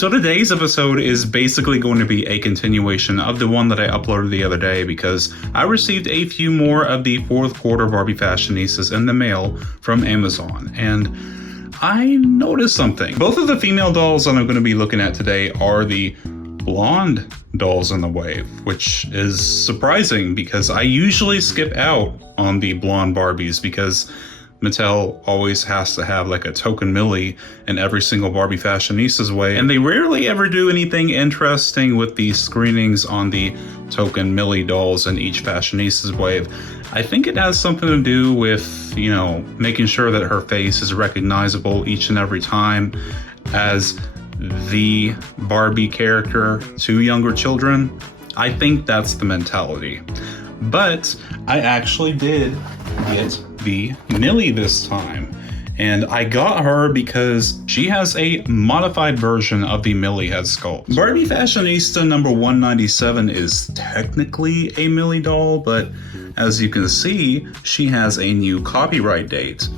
So today's episode is basically going to be a continuation of the one that I uploaded the other day because I received a few more of the fourth quarter Barbie fashionistas in the mail from Amazon, and I noticed something. Both of the female dolls that I'm going to be looking at today are the blonde dolls in the wave, which is surprising because I usually skip out on the blonde Barbies because Mattel always has to have like a token Millie in every single Barbie Fashionistas wave, and they rarely ever do anything interesting with the screenings on the token Millie dolls in each Fashionistas wave. I think it has something to do with, you know, making sure that her face is recognizable each and every time as the Barbie character to younger children. I think that's the mentality. But I actually did get the Millie this time, and I got her because she has a modified version of the Millie head sculpt. Barbie Fashionista number 197 is technically a Millie doll, but as you can see, she has a new copyright date.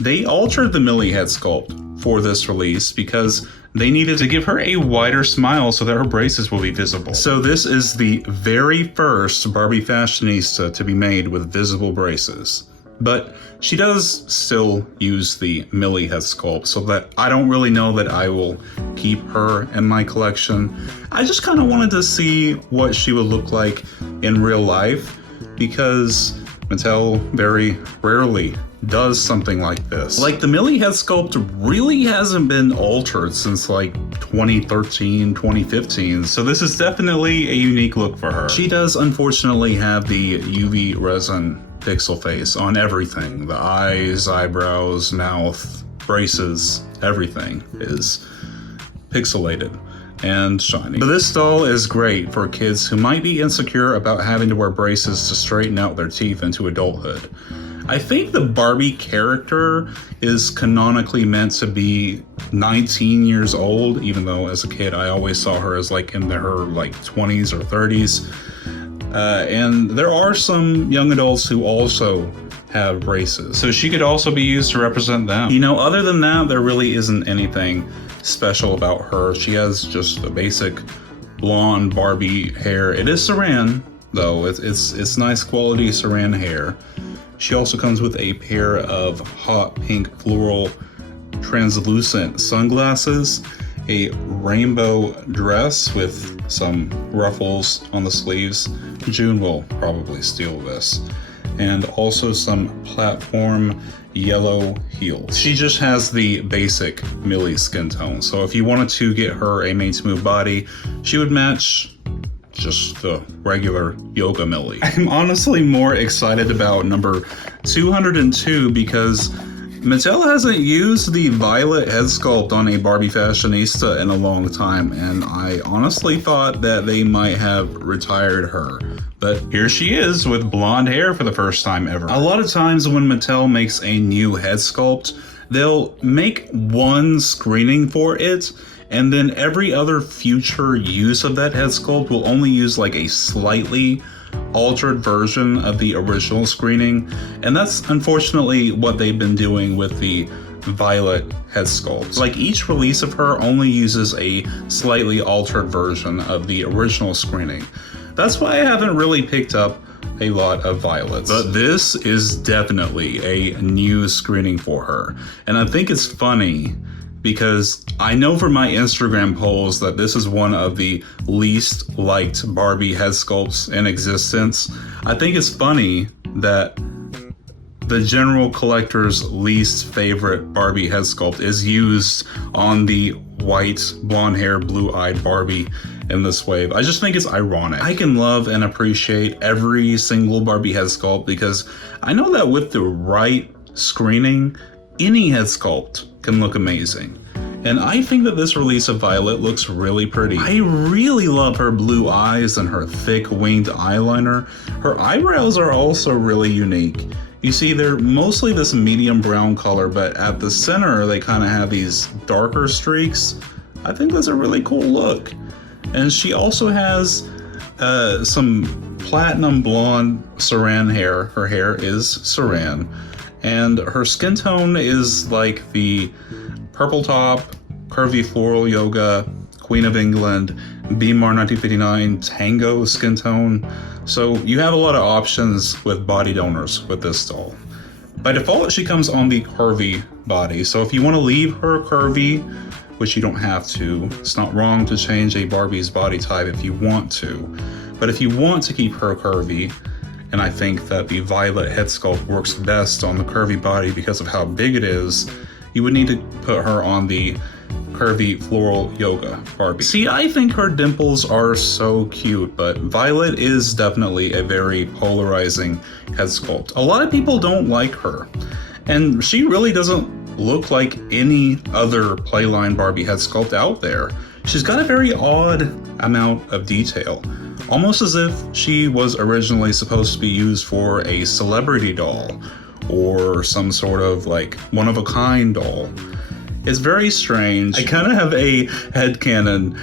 They altered the Millie head sculpt for this release because they needed to give her a wider smile so that her braces will be visible. So this is the very first Barbie Fashionista to be made with visible braces. But she does still use the Millie head sculpt, so that I don't really know that I will keep her in my collection. I just kind of wanted to see what she would look like in real life because Mattel very rarely does something like this. Like, the Millie head sculpt really hasn't been altered since like 2013, 2015, so this is definitely a unique look for her. She does unfortunately have the UV resin pixel face on everything. The eyes, eyebrows, mouth, braces, everything is pixelated and shiny. But this doll is great for kids who might be insecure about having to wear braces to straighten out their teeth into adulthood. I think the Barbie character is canonically meant to be 19 years old, even though as a kid I always saw her as like in her like 20s or 30s. And there are some young adults who also have braces, so she could also be used to represent them. You know, other than that, there really isn't anything special about her. She has just a basic blonde Barbie hair. It is Saran though. It's nice quality Saran hair. She also comes with a pair of hot pink floral translucent sunglasses, a rainbow dress with some ruffles on the sleeves. June will probably steal this. And also some platform yellow heels. She just has the basic Millie skin tone, so if you wanted to get her a made to move body, she would match just the regular yoga Millie. I'm honestly more excited about number 202 because Mattel hasn't used the violet head sculpt on a Barbie Fashionista in a long time, and I honestly thought that they might have retired her. But here she is with blonde hair for the first time ever. A lot of times when Mattel makes a new head sculpt, they'll make one screening for it, and then every other future use of that head sculpt will only use like a slightly altered version of the original screening, and that's unfortunately what they've been doing with the violet head sculpt. Like, each release of her only uses a slightly altered version of the original screening. That's why I haven't really picked up a lot of violets. But this is definitely a new screening for her, and I think it's funny because I know from my Instagram polls that this is one of the least liked Barbie head sculpts in existence. I think it's funny that the general collector's least favorite Barbie head sculpt is used on the white, blonde hair, blue-eyed Barbie in this wave. I just think it's ironic. I can love and appreciate every single Barbie head sculpt because I know that with the right screening, any head sculpt can look amazing. And I think that this release of Violet looks really pretty. I really love her blue eyes and her thick winged eyeliner. Her eyebrows are also really unique. You see, they're mostly this medium brown color, but at the center they kind of have these darker streaks. I think that's a really cool look. And she also has some platinum blonde Saran hair. Her hair is Saran. And her skin tone is like the purple top, curvy floral yoga, Queen of England, BMR 1959 Tango skin tone. So you have a lot of options with body donors with this doll. By default, she comes on the curvy body. So if you want to leave her curvy, which you don't have to, it's not wrong to change a Barbie's body type if you want to. But if you want to keep her curvy, and I think that the violet head sculpt works best on the curvy body because of how big it is, you would need to put her on the curvy floral yoga Barbie. See, I think her dimples are so cute, but violet is definitely a very polarizing head sculpt. A lot of people don't like her, and she really doesn't look like any other Playline Barbie head sculpt out there. She's got a very odd amount of detail, almost as if she was originally supposed to be used for a celebrity doll or some sort of like one-of-a-kind doll. It's very strange. I kind of have a headcanon,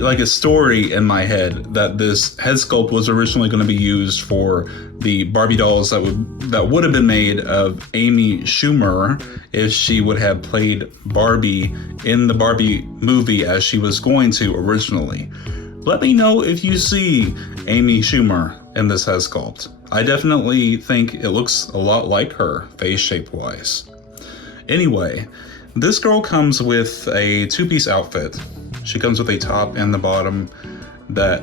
like a story in my head, that this head sculpt was originally going to be used for the Barbie dolls that would have been made of Amy Schumer if she would have played Barbie in the Barbie movie as she was going to originally. Let me know if you see Amy Schumer in this head sculpt. I definitely think it looks a lot like her, face shape wise. Anyway, this girl comes with a two-piece outfit. She comes with a top and the bottom that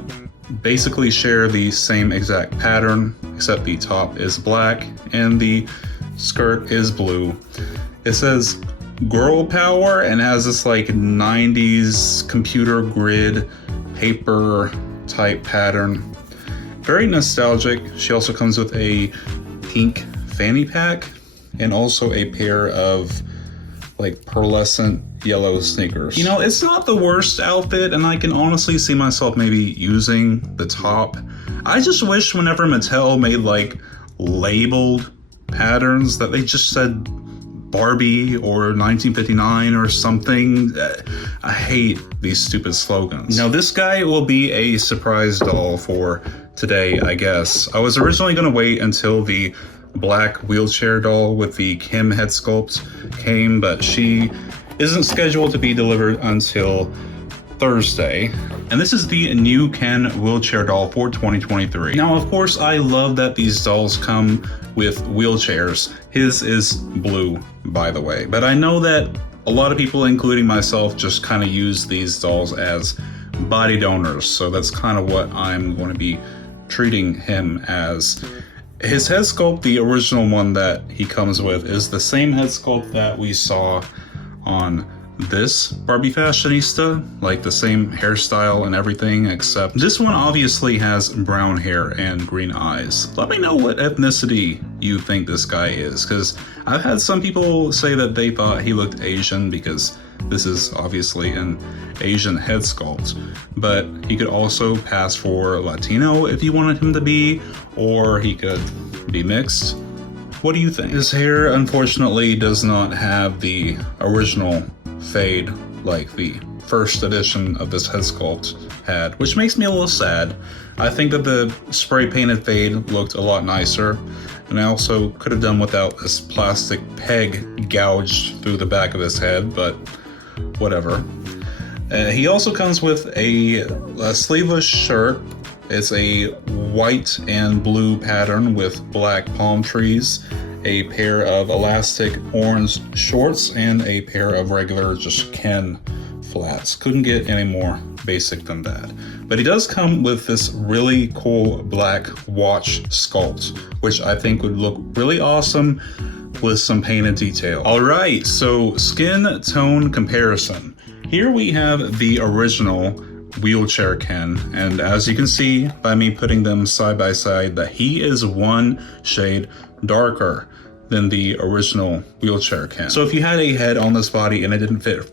basically share the same exact pattern, except the top is black and the skirt is blue. It says girl power and has this like 90s computer grid paper type pattern. Very nostalgic. She also comes with a pink fanny pack and also a pair of like pearlescent yellow sneakers. You know, it's not the worst outfit, and I can honestly see myself maybe using the top. I just wish whenever Mattel made like labeled patterns that they just said Barbie or 1959 or something. I hate these stupid slogans. Now this guy will be a surprise doll for today, I guess. I was originally gonna wait until the black wheelchair doll with the Kim head sculpt came, but she isn't scheduled to be delivered until Thursday. And this is the new Ken wheelchair doll for 2023. Now, of course, I love that these dolls come with wheelchairs. His is blue, by the way, but I know that a lot of people, including myself, just kind of use these dolls as body donors. So that's kind of what I'm going to be treating him as. His head sculpt, the original one that he comes with, is the same head sculpt that we saw on this Barbie Fashionista, like the same hairstyle and everything, except this one obviously has brown hair and green eyes. Let me know what ethnicity you think this guy is, because I've had some people say that they thought he looked Asian because this is obviously an Asian head sculpt, but he could also pass for Latino if you wanted him to be, or he could be mixed. What do you think? His hair, unfortunately, does not have the original fade like the first edition of this head sculpt had, which makes me a little sad. I think that the spray painted fade looked a lot nicer, and I also could have done without this plastic peg gouged through the back of his head, but whatever. He also comes with a sleeveless shirt. It's a white and blue pattern with black palm trees, a pair of elastic orange shorts, and a pair of regular just Ken flats. Couldn't get any more basic than that. But he does come with this really cool black watch sculpt, which I think would look really awesome with some painted detail. All right, so skin tone comparison. Here we have the original wheelchair Ken, and as you can see by me putting them side by side, that he is one shade darker than the original wheelchair Ken. So if you had a head on this body and it didn't fit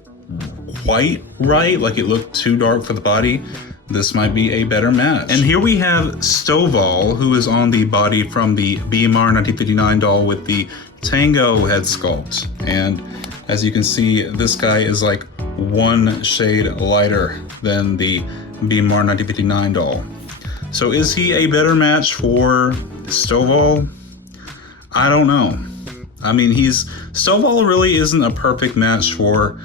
quite right, like it looked too dark for the body, this might be a better match. And here we have Stovall, who is on the body from the BMR 1959 doll with the Tango head sculpt. And as you can see, this guy is like one shade lighter than the BMR 1959 doll. So is he a better match for Stovall? I don't know. I mean, Stovall really isn't a perfect match for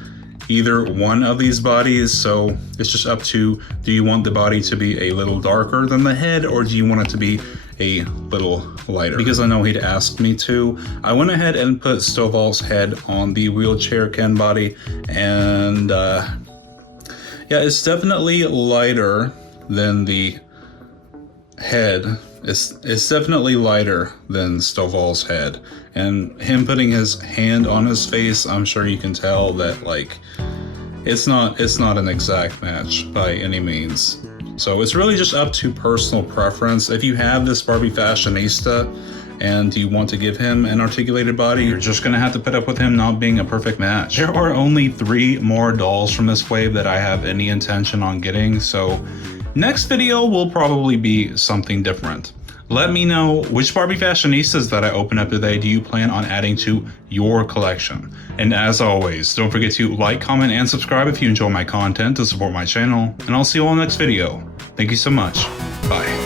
either one of these bodies, so it's just up to, do you want the body to be a little darker than the head, or do you want it to be a little lighter? Because I know he'd asked me to, I went ahead and put Stovall's head on the wheelchair Ken body, and yeah, it's definitely lighter than the head. It's definitely lighter than Stovall's head, and him putting his hand on his face, I'm sure you can tell that like it's not an exact match by any means. So it's really just up to personal preference. If you have this Barbie fashionista and you want to give him an articulated body, you're just gonna have to put up with him not being a perfect match. There are only 3 more dolls from this wave that I have any intention on getting, so next video will probably be something different. Let me know which Barbie fashionistas that I open up today do you plan on adding to your collection. And as always, don't forget to like, comment, and subscribe if you enjoy my content to support my channel, and I'll see you all in the next video. Thank you so much. Bye.